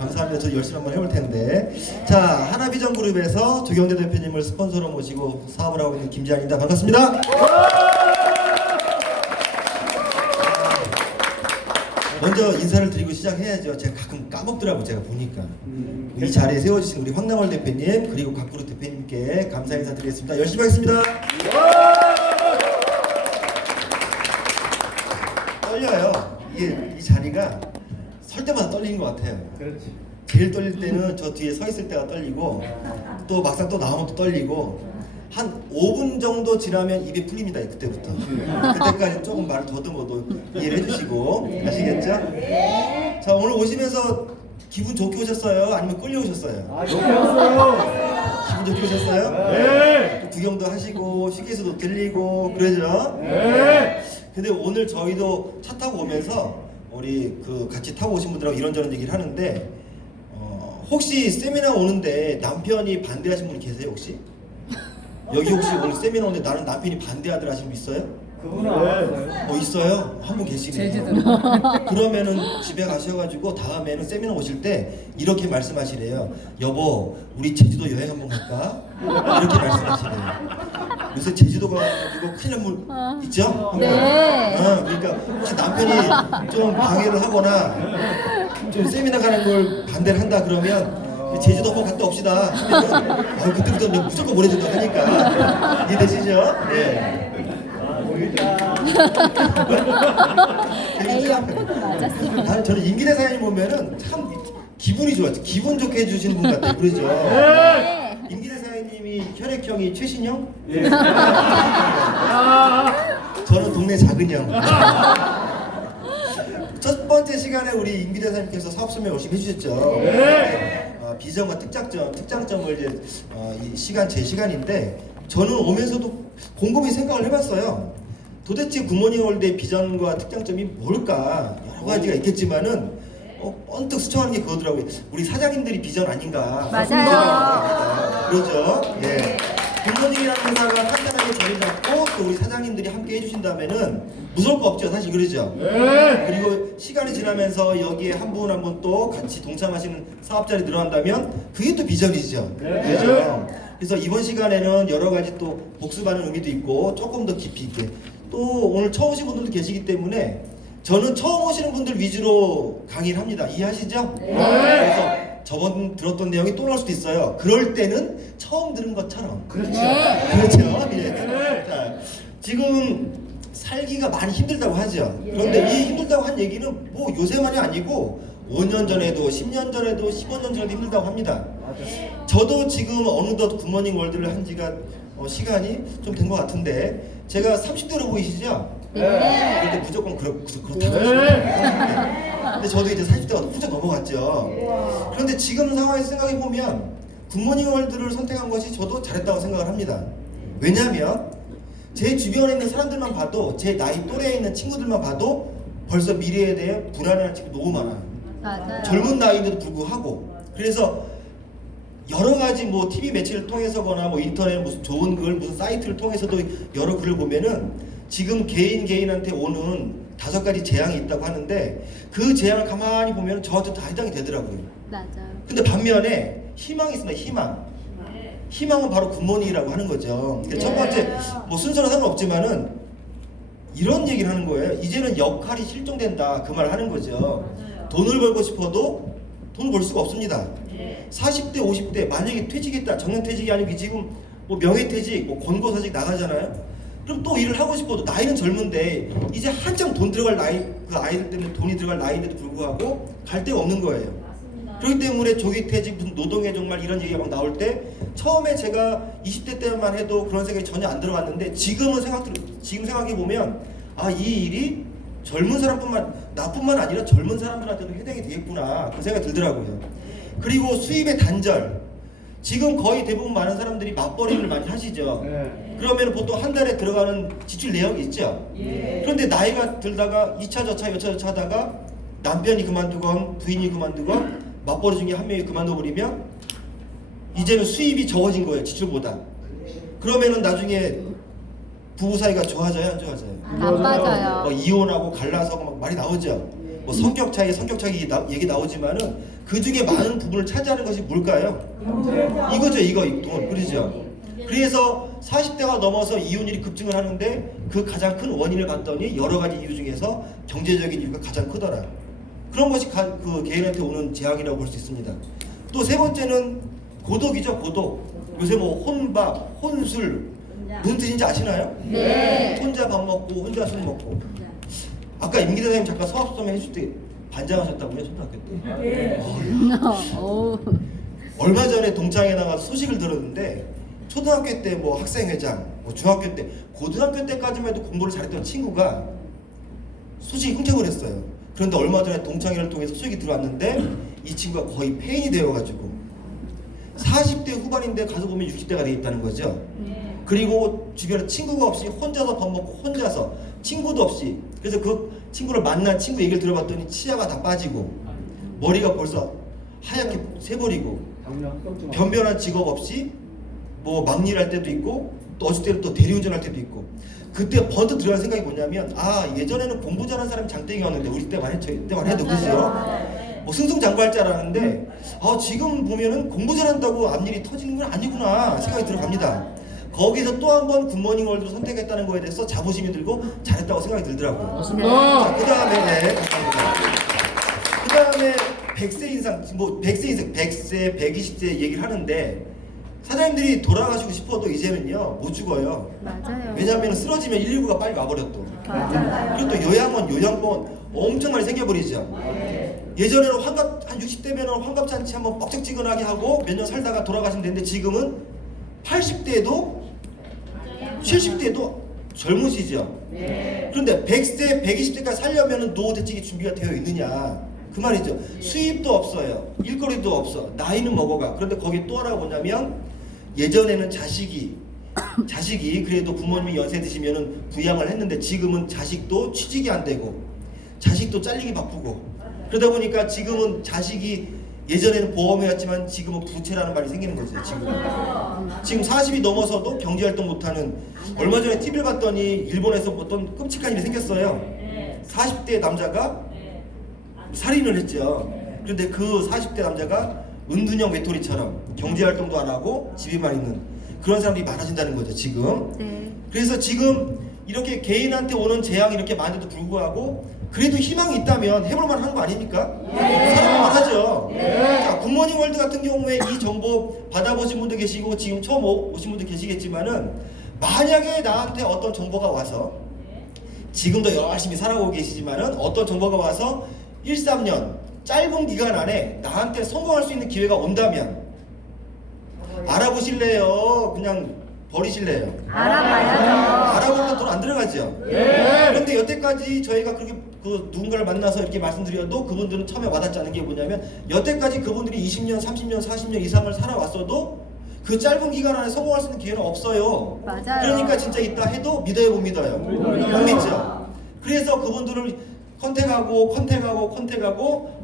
감사합니다. 저 열심히 한번 해볼 텐데. 자, 하나비전그룹에서 조경대 대표님을 스폰서로 모시고 사업을 하고 있는 김지한입니다. 반갑습니다. 먼저 인사를 드리고 시작해야죠. 제가 가끔 까먹더라고, 제가 보니까. 이 자리에 세워주신 우리 황남월 대표님 그리고 곽그룹 대표님께 감사 인사드리겠습니다. 열심히 하겠습니다. 떨려요. 이게 이 자리가 설 때마다 떨리는 것 같아요. 그렇지. 제일 떨릴 때는 저 뒤에 서 있을 때가 떨리고 또 막상 또 나오면 또 떨리고 한 5분 정도 지나면 입이 풀립니다. 그때부터. 그때까지 조금 말을 더듬어도 이해를 해주시고 아시겠죠? 자, 오늘 오시면서 기분 좋게 오셨어요? 아니면 끌려 오셨어요? 좋게 왔어요. 기분 좋게 오셨어요? 네. 또 구경도 하시고 휴게소도 들리고 그러죠? 네. 근데 오늘 저희도 차 타고 오면서 우리 그 같이 타고 오신 분들하고 이런저런 얘기를 하는데 혹시 세미나 오는데 남편이 반대하신 분이 계세요 혹시? 여기 혹시 오늘 세미나 오는데 나는 남편이 반대하더라 하시는 분 있어요? 그분은 안 왔어요. 있어요? 한 분 계시네요. 제주도. 그러면은 집에 가셔가지고 다음에는 세미나 오실 때 이렇게 말씀하시래요. 여보, 우리 제주도 여행 한번 갈까? 이렇게 말씀하시래요. 요새 제주도 가가지고 큰일 난 물 있죠? 네. 그러니까 혹시 남편이 좀 방해를 하거나 좀 세미나 가는 걸 반대를 한다 그러면 제주도 한번 갔다 옵시다 하면은 그때부터 무조건 보내준다고 하니까 이해되시죠? 예. A형 코드 맞았습니다. 저는 임기대 사장님 보면은 참 기분이 좋아요. 기분 좋게 해주시는 분 같아요. 그러죠? 네. 임기대 사장님이 혈액형이 최신형? 예. 저는 동네 작은 형. 첫 번째 시간에 우리 임기대 사장님께서 사업 설명 열심히 해주셨죠. 비전과 특장점을 이제 이 시간 제 시간인데 저는 오면서도 곰곰이 생각을 해봤어요. 도대체 굿모닝월드의 비전과 특장점이 뭘까? 여러 가지가 있겠지만은 번뜩 스쳐가는 게 그거더라고요. 우리 사장님들이 비전 아닌가? 맞아요. 그렇죠? 예. 굿모닝이라는 회사가 탄탄하게 자리 잡고 또 우리 사장님들이 함께 해주신다면은 무서울 거 없죠, 사실 그러죠? 네. 그리고 시간이 지나면서 여기에 한 분 한 분 또 같이 동참하시는 사업자들이 늘어난다면 그게 또 비전이죠. 네. 그렇죠? 그래서 이번 시간에는 여러 가지 또 복습하는 의미도 있고 조금 더 깊이 있게 또 오늘 처음 오신 분들도 계시기 때문에 저는 처음 오시는 분들 위주로 강의를 합니다. 이해하시죠? 네. 그래서 저번 들었던 내용이 또 나올 수도 있어요. 그럴 때는 처음 들은 것처럼. 그렇죠. 네. 그렇죠. 예. 자, 지금 살기가 많이 힘들다고 하죠. 그런데 이 힘들다고 한 얘기는 뭐 요새만이 아니고 5년 전에도 10년 전에도 15년 전에도 힘들다고 합니다. 저도 지금 어느덧 굿모닝 월드를 한 지가 시간이 좀 된 것 같은데 제가 30대로 보이시죠? 네. 그런데 무조건 그렇다고 하시죠. 근데 저도 이제 40대가 훌쩍 넘어갔죠. 그런데 지금 상황에서 생각해 보면 굿모닝 월드를 선택한 것이 저도 잘했다고 생각을 합니다. 왜냐하면 제 주변에 있는 사람들만 봐도 제 나이 또래에 있는 친구들만 봐도 벌써 미래에 대해 불안해하는 친구 너무 많아요. 맞아요. 젊은 나이인데도 불구하고 그래서 여러 가지 뭐 TV 매체를 통해서거나 뭐 인터넷 무슨 좋은 글 무슨 사이트를 통해서도 여러 글을 보면은 지금 개인한테 오는 5가지 재앙이 있다고 하는데 그 재앙을 가만히 보면 저한테 다 해당이 되더라고요. 맞아요. 근데 반면에 희망이 있습니다. 희망은 바로 굿모닝이라고 하는 거죠. 그러니까 첫 번째 뭐 순서는 상관없지만은 이런 얘기를 하는 거예요. 이제는 역할이 실종된다 그 말을 하는 거죠. 돈을 벌고 싶어도 돈을 벌 수가 없습니다. 40대 50대 만약에 퇴직했다 정년퇴직이 아니고 지금 뭐 명예퇴직 뭐 권고사직 나가잖아요. 그럼 또 일을 하고 싶어도 나이는 젊은데 이제 한참 돈 들어갈 나이 그 아이들 때문에 돈이 들어갈 나이인데도 불구하고 갈 데가 없는 거예요. 그렇기 때문에 조기퇴직 무슨 노동의 종말 이런 얘기가 막 나올 때 처음에 제가 20대 때만 해도 그런 생각이 전혀 안 들어갔는데 지금 생각해 보면 이 일이 젊은 사람뿐만 나뿐만 아니라 젊은 사람들한테도 해당이 되겠구나 그 생각이 들더라고요. 그리고 수입의 단절 지금 거의 대부분 많은 사람들이 맞벌이를 많이 하시죠. 그러면 보통 한 달에 들어가는 지출 내역이 있죠. 그런데 나이가 들다가 2차 저차 여차 하다가 남편이 그만두건 부인이 그만두건 맞벌이 중에 한 명이 그만둬버리면 이제는 수입이 적어진 거예요. 지출보다. 그러면은 나중에 부부 사이가 좋아져요? 안 좋아져요? 안 맞아요. 이혼하고 갈라서고 막 말이 나오죠. 뭐 성격 차이 얘기 나오지만은 그 중에 많은 부분을 차지하는 것이 뭘까요? 이거죠, 이거 돈. 그러죠. 그래서 40대가 넘어서 이혼율이 급증을 하는데 그 가장 큰 원인을 봤더니 여러 가지 이유 중에서 경제적인 이유가 가장 크더라. 그런 것이 그 개인한테 오는 재앙이라고 볼 수 있습니다. 또 세 번째는 고독이죠, 고독. 요새 뭐 혼밥, 혼술 무슨 뜻인지 아시나요? 네. 혼자 밥 먹고 혼자 술 먹고. 아까 임기대 선생님 잠깐 사업 설명 해줄 때 반장하셨다고요, 초등학교 때? 오. 얼마 전에 동창회 나가서 소식을 들었는데 초등학교 때 뭐 학생회장, 뭐 중학교 때, 고등학교 때까지만 해도 공부를 잘했던 친구가 소식이 흥청을 했어요. 그런데 얼마 전에 동창회를 통해서 소식이 들어왔는데 이 친구가 거의 폐인이 되어가지고 40대 후반인데 가서 보면 60대가 돼 있다는 거죠. 그리고 주변에 친구가 없이 혼자서 밥 먹고 혼자서 친구도 없이, 그래서 그 친구를 만난 친구 얘기를 들어봤더니 치아가 다 빠지고 머리가 벌써 하얗게 새버리고 변변한 직업 없이 뭐 막일할 때도 있고 또 어쩔 때는 또 대리운전할 때도 있고. 그때 번뜩 들어간 생각이 뭐냐면, 아, 예전에는 공부 잘하는 사람이 장땡이었는데 우리 때만 해, 저희 때만 해도 그죠? 뭐 승승장구할 줄 알았는데 지금 보면은 공부 잘한다고 앞일이 터지는 건 아니구나 생각이 들어갑니다. 거기서 또 한 번 굿모닝 월드를 선택했다는 거에 대해서 자부심이 들고 잘했다고 생각이 들더라고요. 자, 그 다음에 감사합니다. 그 다음에 100세 인상, 뭐 100세 인상, 100세, 120세 얘기를 하는데 사장님들이 돌아가시고 싶어도 이제는요 못 죽어요. 맞아요. 왜냐하면 쓰러지면 119가 빨리 와버렸어. 맞아요. 그리고 또 요양원, 요양병원 엄청 많이 생겨버리죠. 예전에는 한 60대면 환갑잔치 한번 뻑적지근하게 하고 몇 년 살다가 돌아가시면 되는데 지금은 80대도 70대도 젊으시죠. 그런데 100세, 120세까지 살려면 노후 대책이 준비가 되어 있느냐 그 말이죠. 수입도 없어요. 일거리도 없어. 나이는 먹어가. 그런데 거기 또 하나가 뭐냐면 예전에는 자식이 그래도 부모님이 연세 드시면은 부양을 했는데 지금은 자식도 취직이 안 되고 자식도 잘리기 바쁘고 그러다 보니까 지금은 자식이 예전에는 보험이었지만 지금은 부채라는 말이 생기는 거죠. 지금 40이 넘어서도 경제활동 못하는. 얼마 전에 TV를 봤더니 일본에서 어떤 끔찍한 일이 생겼어요. 40대 남자가 살인을 했죠. 그런데 그 40대 남자가 은둔형 외톨이처럼 경제활동도 안 하고 집에만 있는 그런 사람들이 많아진다는 거죠 지금. 네. 그래서 지금 이렇게 개인한테 오는 재앙이 이렇게 많은데도 불구하고 그래도 희망이 있다면 해볼만 한 거 아닙니까? 살아볼만 하죠. 자, 굿모닝 월드 같은 경우에 이 정보 받아보신 분도 계시고 지금 처음 오신 분도 계시겠지만은 만약에 나한테 어떤 정보가 와서 지금도 열심히 살아오고 계시지만은 어떤 정보가 와서 1, 3년 짧은 기간 안에 나한테 성공할 수 있는 기회가 온다면 알아보실래요? 그냥 버리실래요? 알아봐야죠. 알아보면 돈 안 들어가죠. 그런데 여태까지 저희가 그렇게 그 누군가를 만나서 이렇게 말씀드려도 그분들은 처음에 와닿지 않은 게 뭐냐면 여태까지 그분들이 20년, 30년, 40년 이상을 살아왔어도 그 짧은 기간 안에 성공할 수 있는 기회는 없어요. 맞아요. 그러니까 진짜 있다 해도 믿어요, 못 믿어요? 못 믿죠. 그래서 그분들을 컨택하고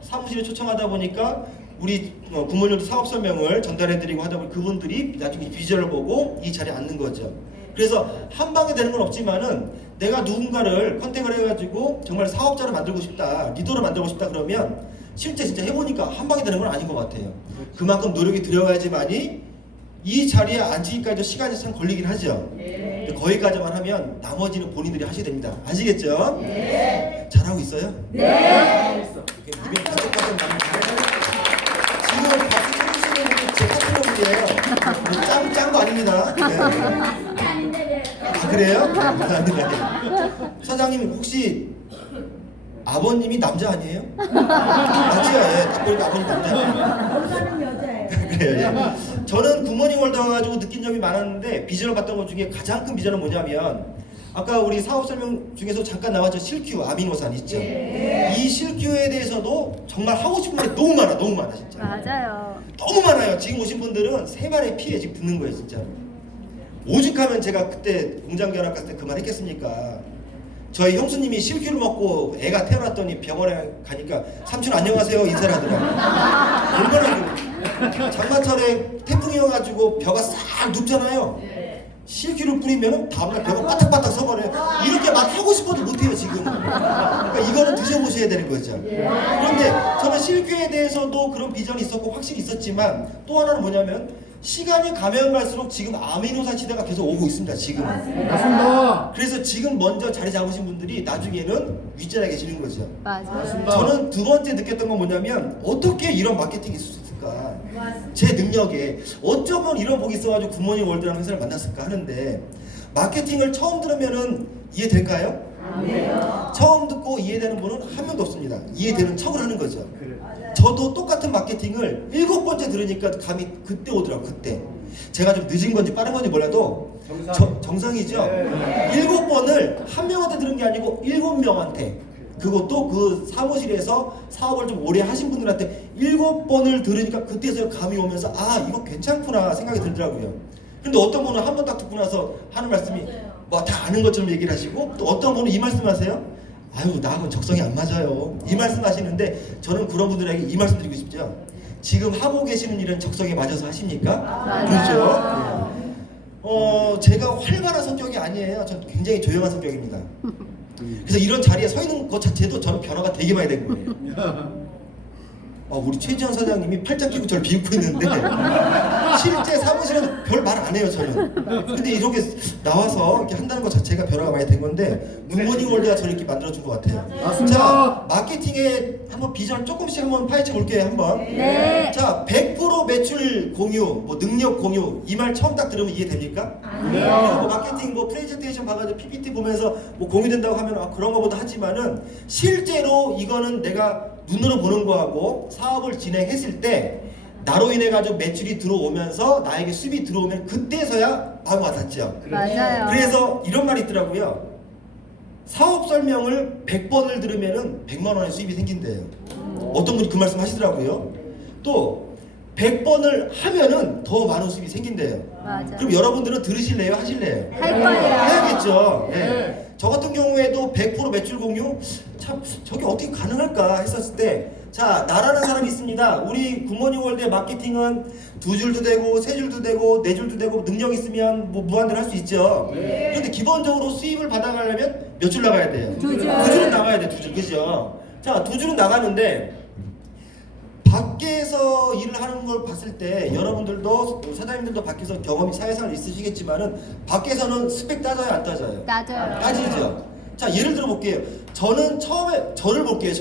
사무실에 초청하다 보니까 우리 굿모닝 사업 설명을 전달해드리고 하다 보니 그분들이 나중에 비전을 보고 이 자리에 앉는 거죠. 그래서 한 방에 되는 건 없지만은 내가 누군가를 컨택을 해가지고 정말 사업자를 만들고 싶다, 리더를 만들고 싶다 그러면 실제 진짜 해보니까 한 방에 되는 건 아닌 것 같아요. 그만큼 노력이 들어가야지만이 이 자리에 앉기까지도 시간이 참 걸리긴 하죠. 거기까지만 하면 나머지는 본인들이 하셔야 됩니다. 아시겠죠? 잘하고 있어요? 네. 입에 반짝반짝 나는 지금 박수 쳐주시는 분이 제 파트너분이에요. 짠 거 아닙니다. 네. 아, 그래요? 감사합니다. 사장님 혹시 아버님이 남자 아니에요? 맞죠? 예, 딱 보니까 아버님 남자예요. 엄마는 여자예요. 그래요. 예. 저는 굿모닝 월드 와가지고 느낀 점이 많았는데 비전을 봤던 것 중에 가장 큰 비전은 뭐냐면 아까 우리 사업 설명 중에서 잠깐 나왔죠. 실큐 아미노산 있죠. 이 실큐에 대해서도 정말 하고 싶은 게 너무 많아 진짜. 맞아요. 너무 많아요. 지금 오신 분들은 세 마리의 피에 지금 듣는 거예요 진짜. 오죽하면 제가 그때 공장 견학 갔을 때 그 말 했겠습니까? 저희 형수님이 실큐를 먹고 애가 태어났더니 병원에 가니까 삼촌 안녕하세요 인사를 하더라고요. 얼마나 장마철에 태풍이 와가지고 벼가 싹 눕잖아요. 실기를 뿌리면 다음날 배가 바닥바닥 서버려요. 이렇게 막 하고 싶어도 못해요 지금. 그러니까 이거는 드셔보셔야 되는 거죠. 그런데 저는 실귀에 대해서도 그런 비전이 있었고 확실히 있었지만 또 하나는 뭐냐면 시간이 가면 갈수록 지금 아미노산 시대가 계속 오고 있습니다 지금. 맞습니다. 그래서 지금 먼저 자리 잡으신 분들이 나중에는 윗자리에 계시는 거죠. 맞아요. 저는 두 번째 느꼈던 건 뭐냐면 어떻게 이런 마케팅이 있을 수 있을까? 제 능력에 어쩌면 이런 복이 있어가지고 굿모닝 월드라는 회사를 만났을까 하는데 마케팅을 처음 들으면은 이해될까요? 처음 듣고 이해되는 분은 한 명도 없습니다. 이해되는 척을 하는 거죠. 저도 똑같은 마케팅을 7번째 들으니까 감이 그때 오더라고. 그때 제가 좀 늦은 건지 빠른 건지 몰라도 정상이죠. 7번을 한 명한테 들은 게 아니고 7명한테, 그것도 그 사무실에서 사업을 좀 오래 하신 분들한테 7번을 들으니까 그때서야 감이 오면서 아 이거 괜찮구나 생각이 들더라고요. 근데 어떤 분은 한 번 딱 듣고 나서 하는 말씀이 뭐 다 아는 것처럼 얘기를 하시고, 또 어떤 분은 이 말씀 하세요. 아유 나하고는 적성이 안 맞아요, 이 말씀 하시는데 저는 그런 분들에게 이 말씀 드리고 싶죠. 지금 하고 계시는 일은 적성에 맞아서 하십니까? 그렇죠? 제가 활발한 성격이 아니에요. 전 굉장히 조용한 성격입니다. 그래서 이런 자리에 서 있는 것 자체도 저는 변화가 되게 많이 된 거예요. 우리 최지현 사장님이 팔짱 끼고 저를 비웃고 있는데 실제 사무실에서 별 말 안 해요 저는. 근데 이렇게 나와서 이렇게 한다는 것 자체가 변화가 많이 된 건데 굿모닝 월드가 저를 이렇게 만들어준 것 같아요. 맞습니다. 자, 마케팅에 한번 비전 조금씩 한번 파헤쳐 볼게요 한번. 네. 자, 100% 매출 공유, 뭐 능력 공유, 이 말 처음 딱 들으면 이해됩니까? 네. 뭐 마케팅 뭐 프레젠테이션 봐가지고 PPT 보면서 뭐 공유된다고 하면 그런 거보다 하지만은 실제로 이거는 내가 눈으로 보는 거하고 사업을 진행했을 때 나로 인해 가지고 매출이 들어오면서 나에게 수입이 들어오면 그때서야 마음 와닿죠. 맞아요. 그래서 이런 말이 있더라고요. 사업 설명을 100번을 들으면은 100만 원의 수입이 생긴대요. 어떤 분이 그 말씀 하시더라고요. 또 100번을 하면은 더 많은 수입이 생긴대요. 맞아. 그럼 여러분들은 들으실래요? 하실래요? 할 거예요. 해야겠죠. 네. 네. 저 같은 경우에도 100% 매출 공유, 참 저게 어떻게 가능할까 했었을 때, 자 나라는 사람이 있습니다. 우리 굿모닝 월드의 마케팅은 2줄도 되고 3줄도 되고 4줄도 되고 능력 있으면 뭐 무한대로 할 수 있죠. 그런데 기본적으로 수입을 받아가려면 몇 줄 나가야 돼요? 2줄. 2줄은 나가야 돼. 2줄, 그죠? 자 2줄은 나가는데 밖에서 일을 하는 걸 봤을 때 여러분들도 사장님들도 밖에서 경험이 사회생활 있으시겠지만은 밖에서는 스펙 따져요 안 따져요? 따져요. 따지죠. 자 예를 들어 볼게요. 저는 처음에 저를 볼게요.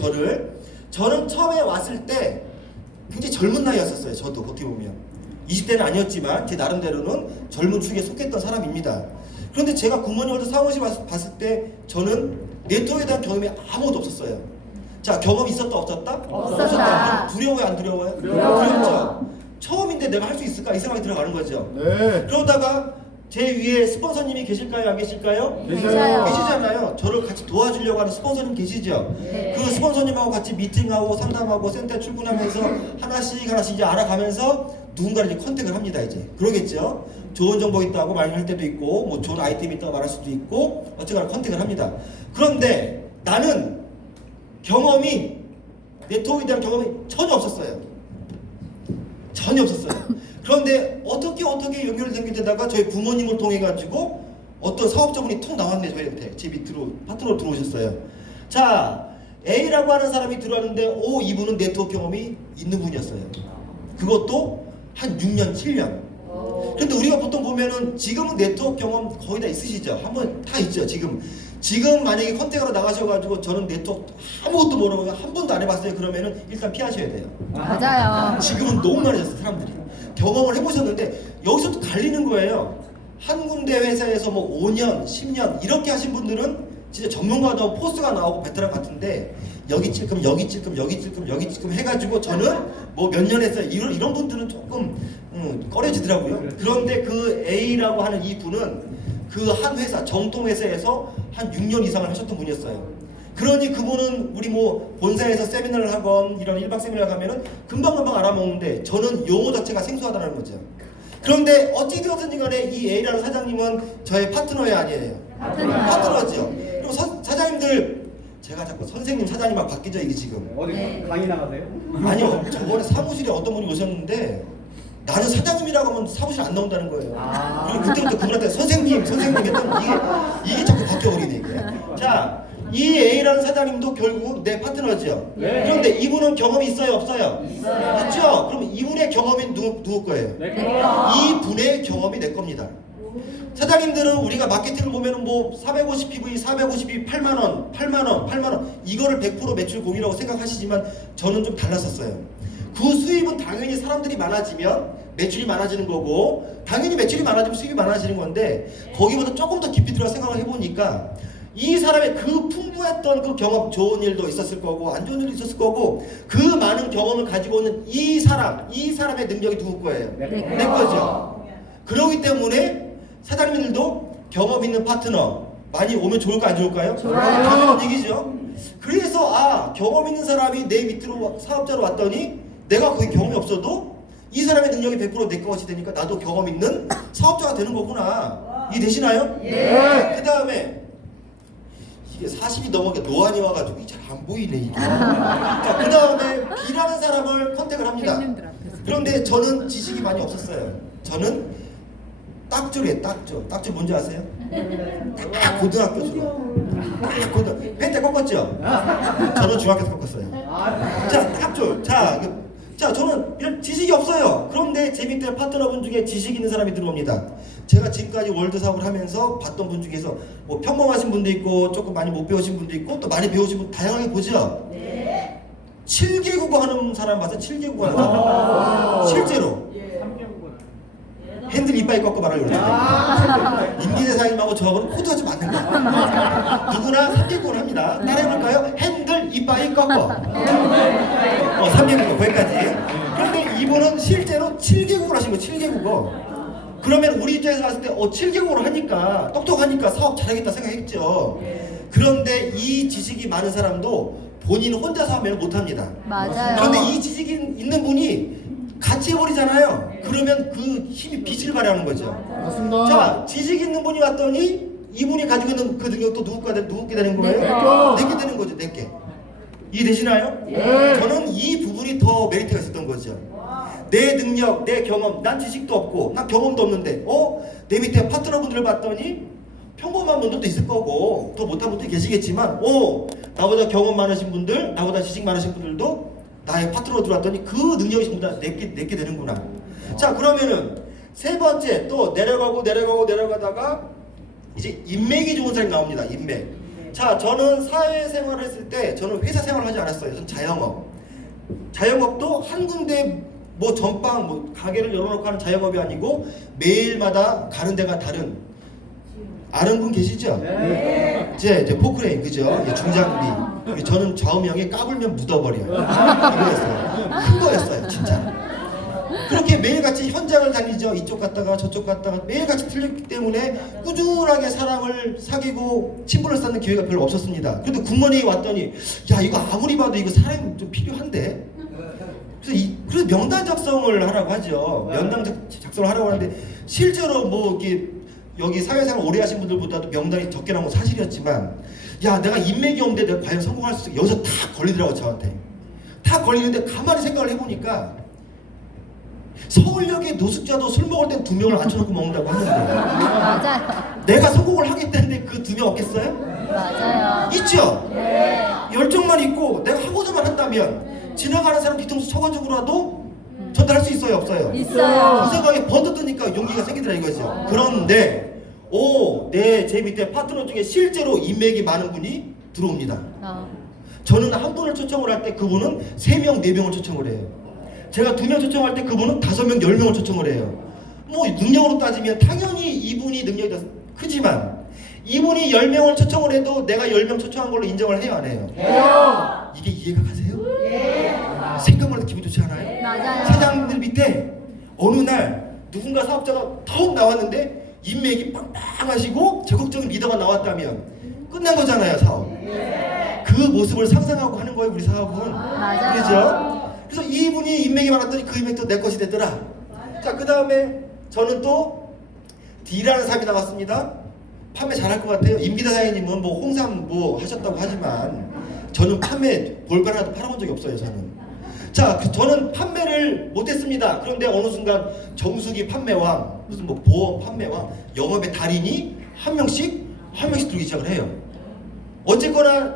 저는 처음에 왔을 때 굉장히 젊은 나이였었어요. 저도 어떻게 보면 20대는 아니었지만 제 나름대로는 젊은 축에 속했던 사람입니다. 그런데 제가 굿모닝 월드 사무실 봤을 때 저는 네트워크에 대한 경험이 아무것도 없었어요. 자 경험이 있었다 없었다? 없었다. 그럼 두려워요 안 두려워요? 두려워요. 두렵죠. 처음인데 내가 할 수 있을까 이 생각이 들어가는 거죠. 네. 그러다가 제 위에 스폰서님이 계실까요 안 계실까요? 계셔요. 계시잖아요. 저를 같이 도와주려고 하는 스폰서님 계시죠. 그 스폰서님하고 같이 미팅하고 상담하고 센터에 출근하면서 하나씩 이제 알아가면서 누군가를 이제 컨택을 합니다. 이제 그러겠죠. 좋은 정보 있다고 말할 때도 있고 뭐 좋은 아이템이 있다고 말할 수도 있고 어쨌거나 컨택을 합니다. 그런데 나는 경험이 네트워크에 대한 경험이 전혀 없었어요. 전혀 없었어요. 그런데 어떻게 연결되다가 저희 부모님을 통해 가지고 어떤 사업자분이 톡 나왔네. 저희한테 제 밑으로 파트너로 들어오셨어요. 자 A라고 하는 사람이 들어왔는데 이분은 네트워크 경험이 있는 분이었어요. 그것도 한 6년 7년. 근데 우리가 보통 보면은 지금은 네트워크 경험 거의 다 있으시죠? 한번 다 있죠. 지금 만약에 컨택하러 나가셔가지고 저는 네트워크 아무것도 모르고 한 번도 안 해봤어요. 그러면은 일단 피하셔야 돼요. 맞아요. 지금은 너무 많아졌어요. 사람들이 경험을 해보셨는데 여기서 또 갈리는 거예요. 한 군데 회사에서 뭐 5년 10년 이렇게 하신 분들은 진짜 전문가도 포스가 나오고 베테랑 같은데 여기 찔끔 여기 찔끔 여기 찔끔 여기 찔끔 해가지고 저는 뭐 몇 년 했어요. 이런 분들은 조금 꺼려지더라고요. 그런데 그 A라고 하는 이 분은 그 한 회사 정통 회사에서 한 6년 이상을 하셨던 분이었어요. 그러니 그분은 우리 뭐 본사에서 세미나를 하건 이런 1박 세미나를 가면은 금방금방 알아먹는데 저는 용어 자체가 생소하다는 거죠. 그런데 어찌 되었든지 간에 이 A라는 사장님은 저의 파트너야 아니에요? 파트너죠. 그리고 사장님들 제가 자꾸 선생님 사장님하고 바뀌죠 이게 지금. 어디 네. 강의 나가세요? 아니요 저번에 사무실에 어떤 분이 오셨는데 나는 사장님이라고 하면 사무실 안 나온다는 거예요. 그리고 그때부터 그분한테 선생님 했더니 이게 자꾸 바뀌어버리네 이게. 자, 이 A라는 사장님도 결국 내 파트너죠. 네. 그런데 이분은 경험이 있어요, 없어요? 있죠. 그럼 이분의 경험이 누구 거예요? 이분의 경험이 내 겁니다. 사장님들은 우리가 마케팅을 보면은 뭐 450 PV, 450이 8만 원 이거를 100% 매출 공이라고 생각하시지만 저는 좀 달랐었어요. 그 수입은 당연히 사람들이 많아지면 매출이 많아지는 거고 당연히 매출이 많아지면 수입이 많아지는 건데 거기보다 조금 더 깊이 들어가 생각을 해보니까 이 사람의 그 풍부했던 그 경험, 좋은 일도 있었을 거고 안 좋은 일도 있었을 거고 그 많은 경험을 가지고 있는 이 사람의 능력이 누구 거예요? 내 거죠. 그렇기 때문에 사장님들도 경험 있는 파트너 많이 오면 좋을까 안 좋을까요? 좋아요. 얘기죠. 그래서 경험 있는 사람이 내 밑으로 사업자로 왔더니 내가 거기 경험이 없어도 이 사람의 능력이 100% 내 것이 되니까 나도 경험 있는 사업자가 되는 거구나. 이해되시나요? 그 다음에 이게 40이 넘어게 노안이 와가지고 잘 안 보이네 이게. 자, 그 다음에 B라는 사람을 컨택을 합니다. 그런데 저는 지식이 많이 없었어요. 저는 딱줄이에요. 딱줄 뭔지 아세요? 딱 고등학교 졸업. 펜트 꺾었죠? 저는 중학교 때 꺾었어요. 자, 딱줄. 자, 저는 이런 지식이 없어요. 그런데 제 밑에 파트너분 중에 지식 있는 사람이 들어옵니다. 제가 지금까지 월드 사업을 하면서 봤던 분 중에서 뭐 평범하신 분도 있고 조금 많이 못 배우신 분도 있고 또 많이 배우신 분 다양하게 보죠. 7개 국어 하는 사람 봤어요? 7개 국어 하는 사람. 실제로. 핸들 이빨 꺾고 말하려고 그러는데 임기대사님하고 저하고는 코드가 좀 맞는 거야. 누구나 3개국어를 합니다. 따라해볼까요? 핸들 이빨 꺾어. 3개국어 거기까지. 그런데 이분은 실제로 7개국어를 하신 거예요. 7개국어. 그러면 우리 입장에서 봤을 때 7개국어를 하니까 똑똑하니까 사업 잘하겠다 생각했죠. 그런데 이 지식이 많은 사람도 본인 혼자서 하면 못합니다. 맞아요. 그런데 이 지식이 있는 분이 같이 해버리잖아요. 그러면 그 힘이 빛을 발휘하는 거죠. 맞습니다. 자, 지식 있는 분이 왔더니 이분이 가지고 있는 그 능력도 누구게 되는 거예요? 내게 되는 거죠. 내게. 이해되시나요? 저는 이 부분이 더 메리트가 있었던 거죠. 내 능력, 내 경험, 난 지식도 없고 난 경험도 없는데 내 밑에 파트너분들을 봤더니 평범한 분들도 있을 거고 더 못한 분들이 계시겠지만 나보다 경험 많으신 분들, 나보다 지식 많으신 분들도 나의 파트너로 들어왔더니 그 능력이 전부 다 내게 되는구나. 자, 그러면은 세 번째 또 내려가다가 이제 인맥이 좋은 사람이 나옵니다. 인맥. 자, 저는 사회생활을 했을 때 저는 회사 생활을 하지 않았어요. 저는 자영업도 한 군데 뭐 전방 뭐 가게를 열어놓고 하는 자영업이 아니고 매일마다 가는 데가 다른. 아는 분 계시죠? 이제 포크레인 그죠? 중장비. 저는 좌우명에 까불면 묻어버려요. 이거였어요. 큰 거였어요, 진짜. 그렇게 매일같이 현장을 다니죠. 이쪽 갔다가 저쪽 갔다가 매일같이 틀렸기 때문에 꾸준하게 사람을 사귀고 친분을 쌓는 기회가 별로 없었습니다. 그래도 굿모닝이 왔더니 야, 이거 아무리 봐도 이거 사람이 좀 필요한데. 그래서 명단 작성을 하라고 하죠. 명단 작성을 하라고 하는데 실제로 뭐 이렇게 여기 사회생활 오래 하신 분들보다도 명단이 적게 나온 건 사실이었지만 야, 내가 인맥이 없는데 내가 과연 성공할 수 있을까? 여기서 다 걸리더라고. 저한테 다 걸리는데 가만히 생각을 해보니까 서울역에 노숙자도 술 먹을 땐 2명을 앉혀놓고 먹는다고 하는데 맞아요. 내가 성공을 하겠다는데 그 2명 없겠어요? 맞아요. 있죠? 열정만 있고 내가 하고자만 한다면 지나가는 사람 뒤통수 쳐가지고라도 전달할 수 있어요, 없어요? 있어요. 그 생각에 번뜩 뜨니까 용기가 생기더라 이거죠. 그런데 제 밑에 파트너 중에 실제로 인맥이 많은 분이 들어옵니다. 저는 한 분을 초청을 할 때 그분은 3명, 4명을 초청을 해요. 제가 2명 초청할 때 그분은 5명, 10명을 초청을 해요. 뭐 능력으로 따지면 당연히 이분이 능력이 더 크지만 이분이 10명을 초청을 해도 내가 10명 초청한 걸로 인정을 해요, 안 해요? 해요. 이게 이해가 가세요? 생각만 해도 기분 좋지 않아요? 맞아요. 사장님들 밑에 어느 날 누군가 사업자가 더욱 나왔는데 인맥이 빵빵하시고 적극적인 리더가 나왔다면 끝난 거잖아요, 사업. 그 모습을 상상하고 하는 거예요, 우리 사업은. 맞아요. 그렇죠? 그래서 이분이 인맥이 많았더니 그 인맥도 내 것이 되더라. 자, 그 다음에 저는 또 D라는 사람이 나왔습니다. 판매 잘할 것 같아요. 임기대 사장님은 뭐 홍삼 뭐 하셨다고 하지만 저는 판매 볼펜 하나도 팔아본 적이 없어요. 저는 자, 저는 판매를 못했습니다. 그런데 어느 순간 정수기 판매왕, 무슨 뭐 보험 판매왕, 영업의 달인이 한 명씩 들어오기 시작을 해요. 어쨌거나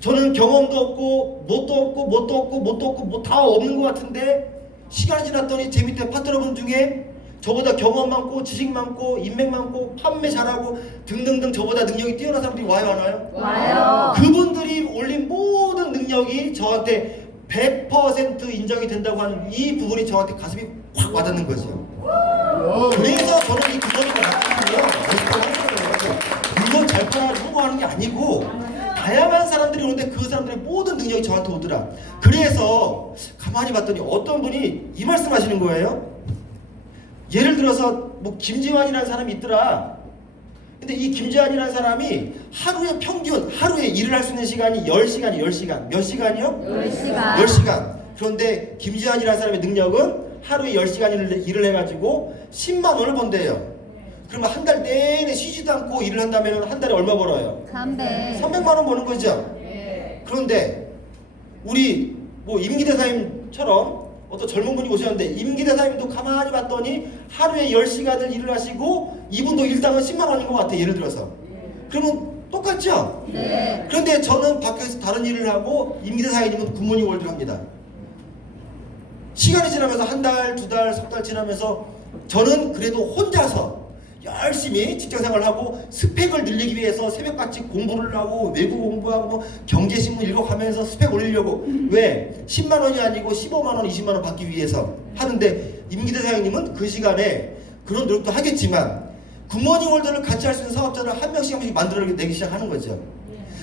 저는 경험도 없고 뭣도 다 없는 것 같은데 시간이 지났더니 제 밑에 파트너분 중에 저보다 경험 많고 지식 많고 인맥 많고 판매 잘하고 등등등 저보다 능력이 뛰어난 사람들이 와요, 안 와요? 와요. 그분들이 올린 모든 능력이 저한테 100% 인정이 된다고 하는 이 부분이 저한테 가슴이 확 와닿는 거죠. 그래서 저는 이 구멍이가 나타나요. 물건 잘 팔아 성공하는 게 아니고 다양한 사람들이 오는데 그 사람들의 모든 능력이 저한테 오더라. 그래서 가만히 봤더니 어떤 분이 이 말씀하시는 거예요. 예를 들어서 뭐 김지환이라는 사람이 있더라. 근데 이 김지환이라는 사람이 하루에 평균 하루에 일을 할 수 있는 시간이 10시간. 몇 시간이요? 10시간. 10시간. 그런데 김지환이라는 사람의 능력은 하루에 10시간 일을 해가지고 10만 원을 번대요. 그러면 한 달 내내 쉬지도 않고 일을 한다면 한 달에 얼마 벌어요? 300만 원 버는 거죠. 그런데 우리 뭐 임기대사님처럼 어떤 젊은 분이 오셨는데 임기대사님도 가만히 봤더니 하루에 10시간을 일을 하시고 이분도 일당은 10만 원인 것 같아. 예를 들어서. 그러면 똑같죠? 네. 그런데 저는 밖에서 다른 일을 하고 임기대사님은 굿모닝 월드를 합니다. 시간이 지나면서 한 달, 두 달, 석 달 지나면서 저는 그래도 혼자서 열심히 직장생활을 하고 스펙을 늘리기 위해서 새벽같이 공부를 하고 외국 공부하고 경제신문 읽어가면서 스펙 올리려고 왜? 10만 원이 아니고 15만 원, 20만 원 받기 위해서 하는데 임기대 사장님은 그 시간에 그런 노력도 하겠지만 굿모닝 월드를 같이 할 수 있는 사업자를 한 명씩 만들어내기 시작하는 거죠.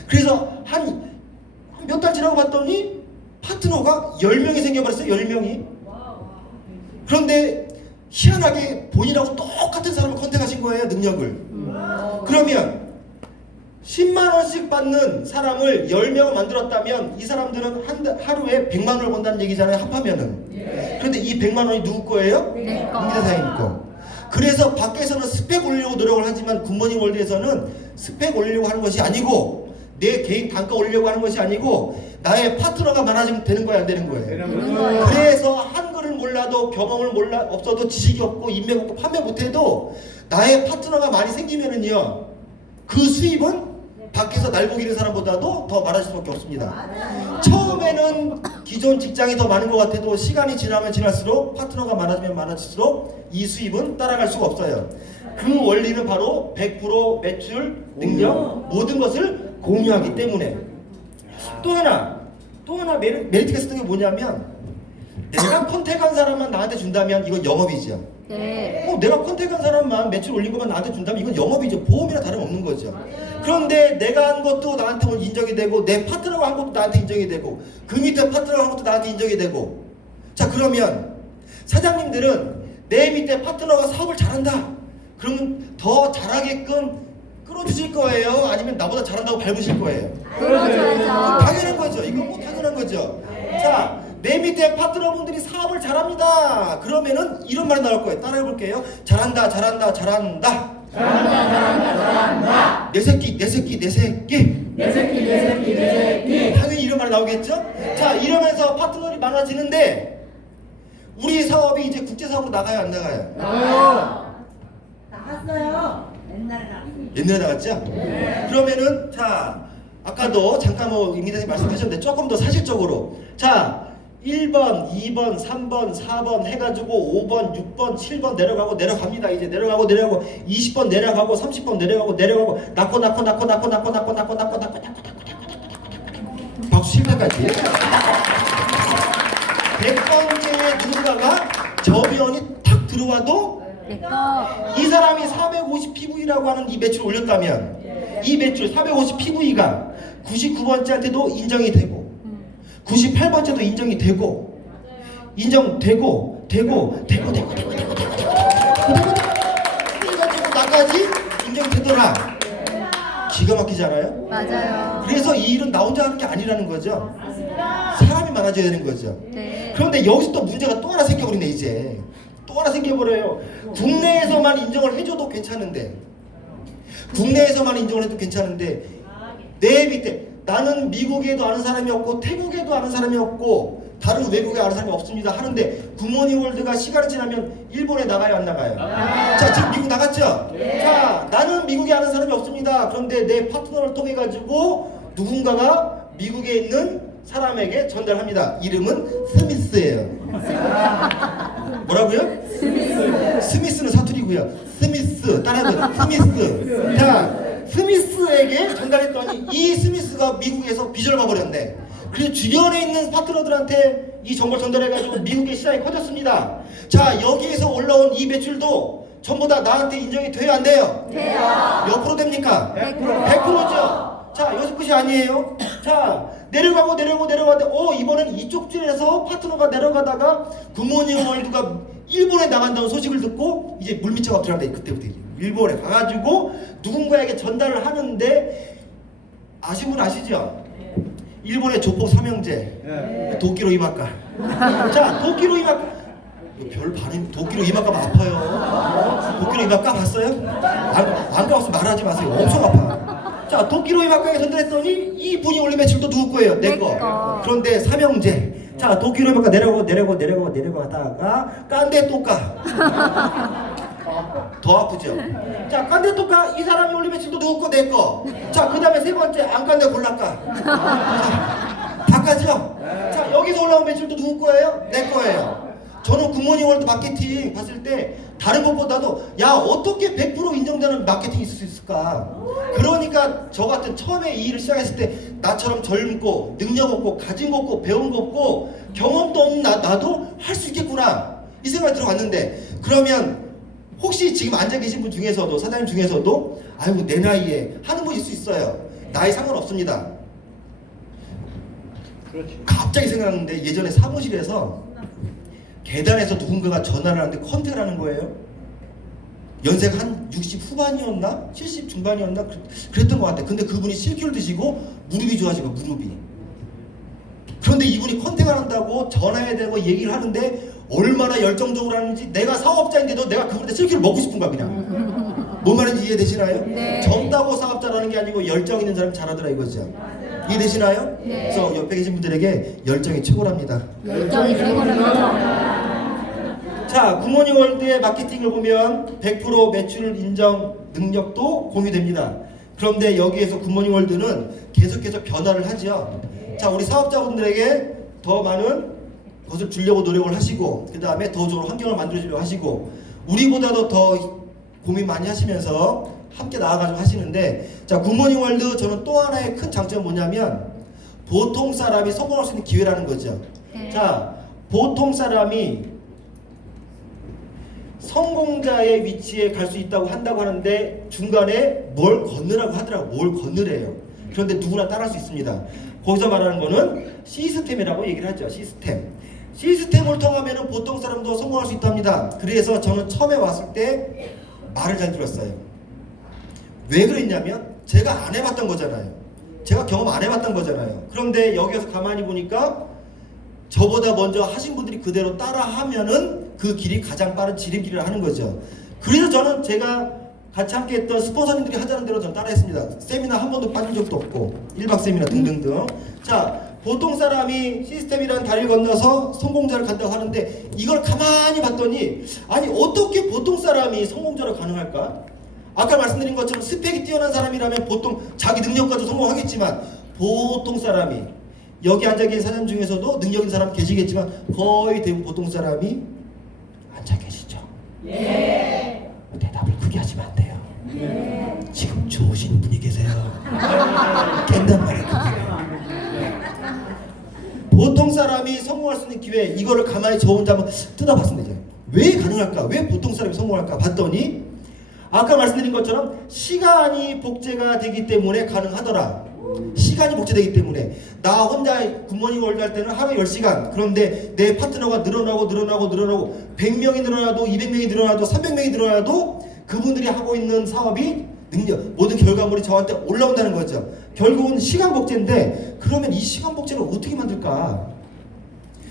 그래서 한 몇 달 지나고 봤더니 파트너가 10명이 생겨버렸어요. 10명이. 그런데 희한하게 본인하고 똑같은 사람을 컨택하신 거예요. 능력을. 그러면 10만 원씩 받는 사람을 10명을 만들었다면 이 사람들은 하루에 100만 원을 번다는 얘기잖아요. 합하면은. 그런데 이 100만 원이 누구 거예요? 임기대사님 거. 그래서 밖에서는 스펙 올리려고 노력을 하지만 굿모닝 월드에서는 스펙 올리려고 하는 것이 아니고 내 개인 단가 올리려고 하는 것이 아니고 나의 파트너가 많아지면 되는 거야, 안 되는 거예요? 그래서 한글을 몰라도 경험을 없어도 지식이 없고 인맥 없고 판매 못해도 나의 파트너가 많이 생기면은요 그 수입은 밖에서 날 보기는 사람보다도 더 많아질 수밖에 없습니다. 처음에는 기존 직장이 더 많은 것 같아도 시간이 지나면 지날수록 파트너가 많아지면 많아질수록 이 수입은 따라갈 수가 없어요. 그 원리는 바로 100% 매출, 능력, 모든 것을 공유하기 때문에. 또 하나 메리트가 있었던 게 뭐냐면 내가 컨택한 사람만 나한테 준다면 이건 영업이죠. 네. 내가 컨택한 사람만 매출 올린 것만 나한테 준다면 이건 영업이죠. 보험이나 다름없는 거죠. 그런데 내가 한 것도 나한테 인정이 되고 내 파트너가 한 것도 나한테 인정이 되고 그 밑에 파트너가 한 것도 나한테 인정이 되고 자 그러면 사장님들은 내 밑에 파트너가 사업을 잘한다. 그러면 더 잘하게끔 끌어주실 거예요? 아니면 나보다 잘한다고 밟으실 거예요? 끌어줘야죠. 당연한 거죠. 이건 뭐 당연한 거죠. 자, 내 밑에 파트너분들이 사업을 잘합니다. 그러면은 이런 말이 나올 거예요. 따라해볼게요. 잘한다. 내 새끼. 당연히 이런 말이 나오겠죠? 자, 이러면서 파트너들이 많아지는데 우리 사업이 이제 국제 사업으로 나가요, 안 나가요? 나갔어요. 옛날에 나갔죠? 그러면은 자 아까도 잠깐 임기대사님 말씀하셨는데 조금 더 사실적으로 자 1번, 2번, 3번, 4번 해가지고 5번, 6번, 7번 내려갑니다. 이제 내려가고 20번 내려가고 30번 내려가고 낳고 박수 칠 때까지 100번째에 누군가가 저변이 탁 들어와도 이 사람이 450 PV라고 하는 이 매출을 올렸다면 이 매출 450 PV가 99번째한테도 인정이 되고 98번째도 인정이 되고 인정되고 나까지 인정이 되더라. 기가 막히지 않아요? 맞아요. 그래서 이 일은 나 혼자 하는 게 아니라는 거죠. 사람이 많아져야 되는 거죠. 네. 그런데 여기서 또 문제가 또 하나 생겨버리네. 이제 또 하나 생겨버려요. 국내에서만 인정을 해줘도 괜찮은데 국내에서만 인정을 해도 괜찮은데 내 밑에 나는 미국에도 아는 사람이 없고 태국에도 아는 사람이 없고 다른 외국에 아는 사람이 없습니다 하는데 굿모닝 월드가 시간이 지나면 일본에 나가요 안 나가요? 자 지금 미국 나갔죠? 자 나는 미국에 아는 사람이 없습니다. 그런데 내 파트너를 통해 가지고 누군가가 미국에 있는 사람에게 전달합니다. 이름은 스미스예요. 뭐라고요? 스미스는 사투리고요. 스미스 따라해보세요. 스미스. 자 스미스에게 전달했더니 이 스미스가 미국에서 빚을 봐버렸네. 그래서 주변에 있는 파트너들한테 이 정보를 전달해가지고 미국의 시장이 커졌습니다. 자 여기에서 올라온 이 매출도 전부 다 나한테 인정이 돼요 안 돼요? 돼요. 몇 프로 됩니까? 100%. 자 여기서 끝이 아니에요. 자 내려가는데 이번엔 이쪽 줄에서 파트너가 내려가다가 굿모닝 월드가 일본에 나간다는 소식을 듣고 이제 물밑작업 들어간다. 그때부터 이제 일본에 가가지고 누군가에게 전달을 하는데 아신 분 아시죠? 일본의 조폭 삼형제 도끼로 이마까. 자 도끼로 이마까 별 반응. 도끼로 이마까 아파요. 도끼로 이마까 봤어요? 안 가봤으면 말하지 마세요. 엄청 아파. 자 도끼로 이마까에 전달했더니 이 분이 올린 매출도 누구 거예요? 내 거. 그런데 삼형제. 자 도끼로 이마까 내려가다가 깐데 또까. 더 아프죠? 자 깐데 또까 이 사람이 올린 매출도 누구 거? 내 거. 자 그 다음에 세 번째 안 깐데 골라까. 바꿔죠? 자 여기서 올라온 매출도 누구 거예요? 내 거예요. 저는 굿모닝 월드 마케팅 봤을 때 다른 것보다도 야 어떻게 100% 인정되는 마케팅이 있을 수 있을까? 그러니까 저 같은 처음에 이 일을 시작했을 때 나처럼 젊고 능력 없고 가진 거 없고 배운 거 없고 경험도 없는 나도 할 수 있겠구나 이 생각이 들어왔는데 그러면 혹시 지금 앉아 계신 분 중에서도 사장님 중에서도 아이고 내 나이에 하는 분 있을 수 있어요. 나이 상관없습니다. 그렇지. 갑자기 생각났는데 예전에 사무실에서 계단에서 누군가가 전화를 하는데 컨택을 하는 거예요. 연세가 한 60 후반이었나? 70 중반이었나? 그랬던 것 같아. 근데 그분이 실큐를 드시고 무릎이 좋아지고 무릎이. 그런데 이분이 컨택을 한다고 전화해야 되고 얘기를 하는데 얼마나 열정적으로 하는지 내가 사업자인데도 내가 그분한테 실큐를 먹고 싶은 거야 그냥. 뭔 말인지 이해되시나요? 네. 젊다고 사업자라는 게 아니고 열정 있는 사람이 잘하더라 이거죠. 이해되시나요? 네. 그래서 옆에 계신 분들에게 열정이 최고랍니다. 열정이 최고랍니다. 자, 굿모닝 월드의 마케팅을 보면 100% 매출 인정 능력도 공유됩니다. 그런데 여기에서 굿모닝 월드는 계속해서 변화를 하죠. 자, 우리 사업자분들에게 더 많은 것을 주려고 노력을 하시고 그 다음에 더 좋은 환경을 만들어주려고 하시고 우리보다도 더 고민 많이 하시면서 함께 나아가지고 하시는데 자, 굿모닝 월드 저는 또 하나의 큰 장점은 뭐냐면 보통 사람이 성공할 수 있는 기회라는 거죠. 네. 자, 보통 사람이 성공자의 위치에 갈 수 있다고 한다고 하는데 중간에 뭘 건너라고 하더라고. 뭘 건너래요. 그런데 누구나 따라할 수 있습니다. 거기서 말하는 거는 시스템이라고 얘기를 하죠. 시스템. 시스템을 통하면 보통 사람도 성공할 수 있답니다. 그래서 저는 처음에 왔을 때 말을 잘 들었어요. 왜 그랬냐면 제가 안 해봤던 거잖아요. 제가 경험 안 해봤던 거잖아요. 그런데 여기서 가만히 보니까 저보다 먼저 하신 분들이 그대로 따라 하면은 그 길이 가장 빠른 지름길을 하는 거죠. 그래서 저는 제가 같이 함께 했던 스폰서님들이 하자는 대로 저는 따라 했습니다. 세미나 한 번도 빠진 적도 없고 1박 세미나 등등등. 자, 보통 사람이 시스템이라는 다리를 건너서 성공자를 간다고 하는데 이걸 가만히 봤더니 아니 어떻게 보통 사람이 성공자로 가능할까? 아까 말씀드린 것처럼 스펙이 뛰어난 사람이라면 보통 자기 능력과도 성공하겠지만 보통 사람이 여기 앉아 계신 사람 중에서도 능력 있는 사람 계시겠지만 거의 대부분 보통 사람이 앉아 계시죠? 네. 대답을 크게 하시면 안 돼요. 네. 지금 좋으신 분이 계세요. 깬단 말이에요. 보통 사람이 성공할 수 있는 기회 이거를 가만히 저 혼자 한번 뜯어봤습니다. 왜 가능할까? 왜 보통 사람이 성공할까? 봤더니 아까 말씀드린 것처럼 시간이 복제가 되기 때문에 가능하더라. 시간이 복제되기 때문에 나 혼자 굿모닝 월드 할 때는 하루에 10시간 그런데 내 파트너가 늘어나고 100명이 늘어나도 200명이 늘어나도 300명이 늘어나도 그분들이 하고 있는 사업이 능력 모든 결과물이 저한테 올라온다는 거죠. 결국은 시간 복제인데 그러면 이 시간 복제를 어떻게 만들까?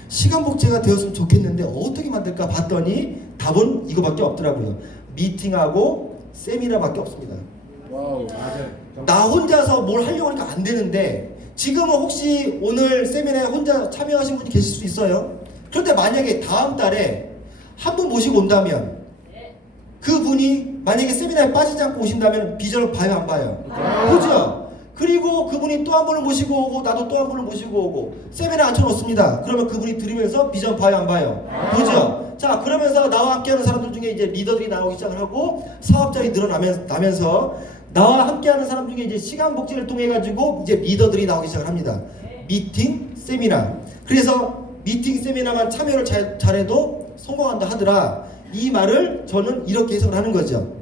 시간 복제가 되었으면 좋겠는데 어떻게 만들까 봤더니 답은 이거밖에 없더라고요. 미팅하고 세미나밖에 없습니다. 와우, 맞아요. 나 혼자서 뭘 하려고 하니까 안 되는데 지금은 혹시 오늘 세미나에 혼자 참여하신 분이 계실 수 있어요. 그런데 만약에 다음 달에 한 분 모시고 온다면 그분이 만약에 세미나에 빠지지 않고 오신다면 비전을 봐요, 안 봐요? 그죠? 그리고 그분이 또 한 분을 모시고 오고 나도 또 한 분을 모시고 오고 세미나 앉혀놓습니다. 그러면 그분이 들으면서 비전 봐요, 안 봐요? 그죠? 자, 그러면서 나와 함께하는 사람들 중에 이제 리더들이 나오기 시작을 하고 사업자들이 늘어나면서 나와 함께하는 사람 중에 이제 시간 복제를 통해 가지고 이제 리더들이 나오기 시작을 합니다. 미팅, 세미나. 그래서 미팅, 세미나만 참여를 잘해도 성공한다 하더라. 이 말을 저는 이렇게 해석을 하는 거죠.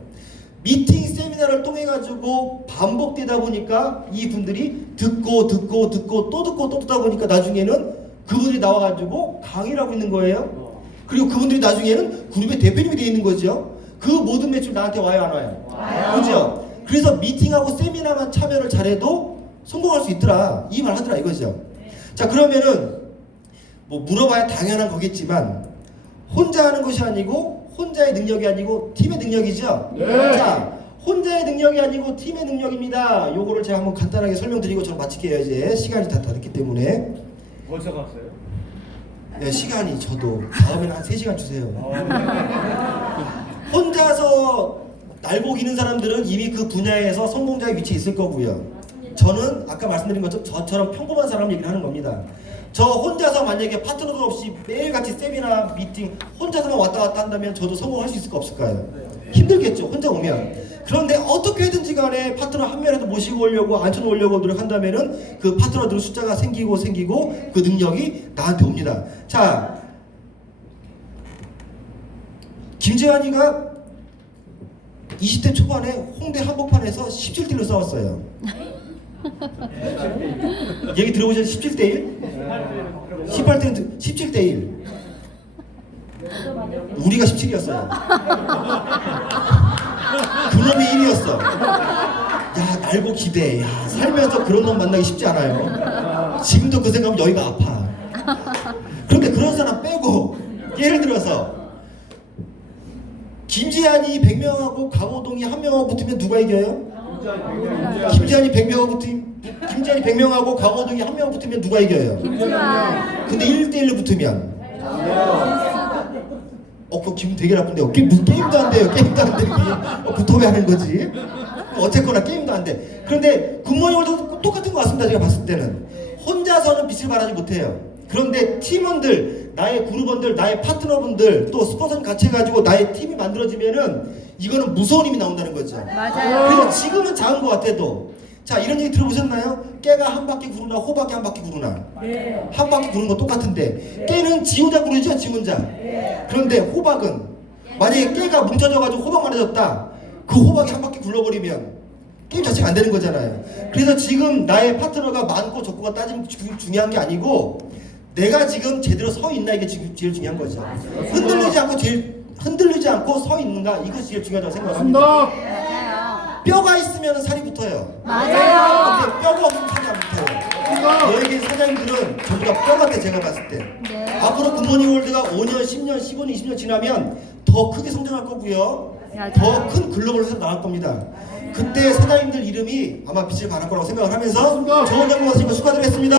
미팅, 세미나를 통해 가지고 반복되다 보니까 이 분들이 듣고 또 듣다 보니까 나중에는 그분들이 나와 가지고 강의를 하고 있는 거예요. 그리고 그분들이 나중에는 그룹의 대표님이 되어 있는 거죠. 그 모든 매출 나한테 와요, 안 와요? 그죠? 그래서 미팅하고 세미나만 참여를 잘해도 성공할 수 있더라. 이 말 하더라 이거죠. 자, 그러면은 뭐 물어봐야 당연한 거겠지만 혼자 하는 것이 아니고 혼자의 능력이 아니고 팀의 능력이죠. 네. 자, 혼자의 능력이 아니고 팀의 능력입니다. 요거를 제가 한번 간단하게 설명드리고 저는 마칠게요. 이제 시간이 다 됐기 때문에. 벌써 갔어요? 네, 시간이 저도 다음에는 한 3시간 주세요. 혼자서 날고 기는 사람들은 이미 그 분야에서 성공자의 위치에 있을 거고요. 저는 아까 말씀드린 것처럼 저처럼 평범한 사람 얘기를 하는 겁니다. 저 혼자서 만약에 파트너도 없이 매일같이 세미나 미팅 혼자서만 왔다 갔다 한다면 저도 성공할 수 있을까 없을까요? 힘들겠죠, 혼자 오면. 그런데 어떻게든지 간에 파트너 한 명이라도 모시고 오려고 앉혀놓으려고 노력한다면은 그 파트너들 숫자가 생기고 그 능력이 나한테 옵니다. 자, 김재환이가 20대 초반에 홍대 한복판에서 17대1로 싸웠어요. 얘기 들어보셨죠? 17대1? 18대는 17대1. 우리가 17이었어요. 그놈이 1이었어. 야, 날고 기대. 야, 살면서 그런 놈 만나기 쉽지 않아요. 지금도 그 생각하면 여기가 아파. 그런데 그런 사람 빼고 예를 들어서 김재환이 100명하고 강호동이 1명하고 붙으면 누가 이겨요? 김재환이 100명하고 강호동이 1명 붙으면 누가 이겨요? 김지환. 근데 1대1로 붙으면 그거 기분 되게 나쁜데요. 무슨 게임도 안 돼요. 게임도 안 돼. 붙어 왜 하는 거지? 어쨌거나 게임도 안 돼. 그런데 굿모닝 월드도 똑같은 것 같습니다. 제가 봤을 때는 혼자서는 빛을 발하지 못해요. 그런데 팀원들, 나의 그룹원들, 나의 파트너분들, 또 스폰서님 같이 해가지고 나의 팀이 만들어지면은 이거는 무서운 힘이 나온다는 거죠. 맞아요. 그래서 지금은 작은 것 같아도, 자, 이런 얘기 들어보셨나요? 깨가 한 바퀴 구르나 호박이 한 바퀴 구르나? 한 바퀴 구르는 건 똑같은데 깨는 지 혼자 구르죠, 지 혼자. 그런데 호박은 만약에 깨가 뭉쳐져가지고 호박만 해졌다, 그 호박이 한 바퀴 굴러버리면 게임 자체가 안 되는 거잖아요. 그래서 지금 나의 파트너가 많고 적고가 따지면 중요한 게 아니고 내가 지금 제대로 서 있나, 이게 지금 제일 중요한 거죠. 흔들리지 않고 서 있는가, 이것이 제일 중요하다고 생각합니다. 맞아요. 뼈가 있으면 살이 붙어요. 맞아요. 근데 뼈가 없으면 살이 안 붙어요. 너에게 사장님들은 전부 다 뼈 같아, 제가 봤을 때. 네. 앞으로 굿모닝 월드가 5년, 10년, 15년, 20년 지나면 더 크게 성장할 거고요. 맞아요. 더 큰 글로벌 회사로 나갈 겁니다. 그때 사장님들 이름이 아마 빛을 발할 거라고 생각을 하면서 좋은 정보 가지고 축하드리겠습니다.